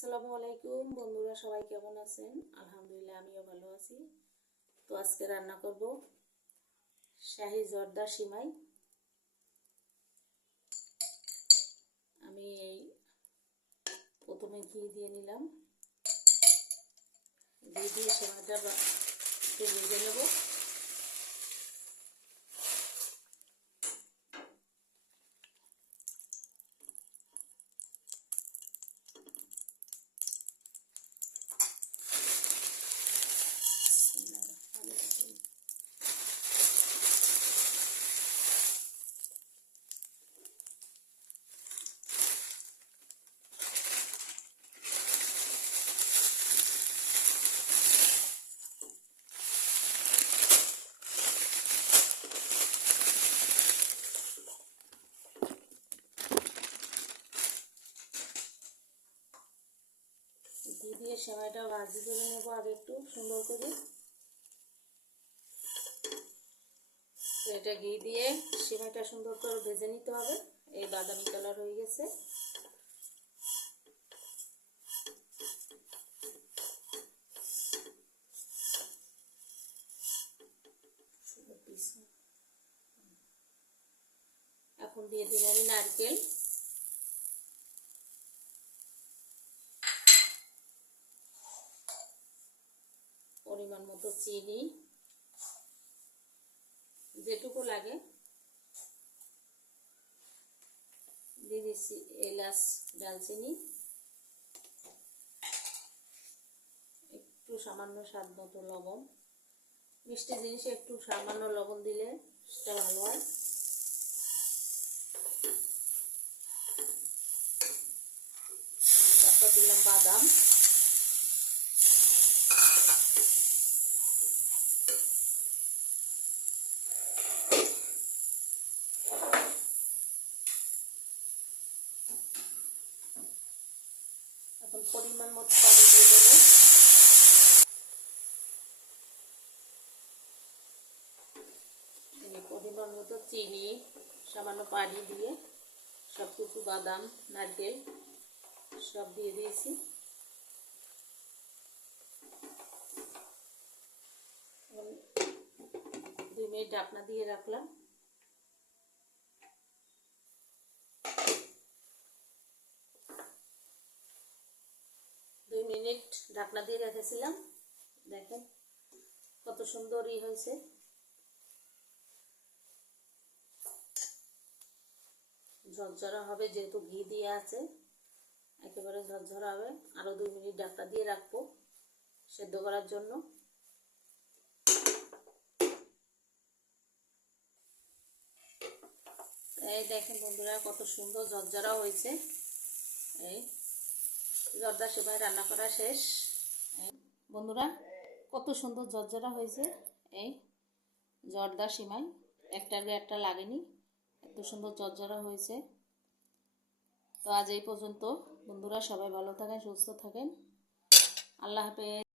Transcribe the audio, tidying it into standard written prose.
আসসালামু আলাইকুম বন্ধুরা, সবাই কেমন আছেন? আলহামদুলিল্লাহ, আমিও ভালো আছি। তো আজকে রান্না করব শাহী জর্দা সিমাই। আমি প্রথমে ঘি দিয়ে নিলাম। ঘি দিয়ে সিমাইটা ভেজে নেব। ঘি দিয়ে সেমাইটা ভাজি করে নেব আগে একটু সুন্দর করে। তো এটা ঘি দিয়ে সেমাইটা সুন্দর করে ভেজে নিতে হবে। এই বাদামি কালার হয়ে গেছে। এখন দিয়ে দিন আমি নারকেল, পরিমাণ মতো চিনি, যেটুকু লাগে দিয়ে দিচ্ছি এলাচ, দারচিনি, একটু সামান্য স্বাদ মতো লবণ। মিষ্টি জিনিসে একটু সামান্য লবণ দিলে সেটা ভালো হয়। তারপর দিলাম বাদাম, এখন পরিমাণ মতো পানি দিয়ে দেবো। পরিমাণ মতো চিনি, সামান্য পানি দিয়ে সব কিছু বাদাম, নারকেল সব দিয়ে দিয়েছি। 2 মিনিট ঢাকনা দিয়ে রাখলাম। মিনিট ঢাকনা দিয়ে রেখেছিলাম। দেখেন কত সুন্দর হয়েছে। ঝরঝরা হবে, যেহেতু ঘি দিয়ে আছে একেবারে ঝরঝরা হবে। আরো 2 মিনিট ঢাকনা দিয়ে রাখবো সেদ্ধ করার জন্য। এই দেখেন বন্ধুরা, কত সুন্দর ঝরঝরা হয়েছে। এই জর্দা সেমাই রান্না করা শেষ। বন্ধুরা, কত সুন্দর ঝরঝরা হয়েছে এই জর্দা সেমাই। একটার গায়ে একটা লাগেনি, এত সুন্দর ঝরঝরা হয়েছে। তো আজ এই পর্যন্ত বন্ধুরা, সবাই ভালো থাকেন, সুস্থ থাকেন। আল্লাহ হাফেজ।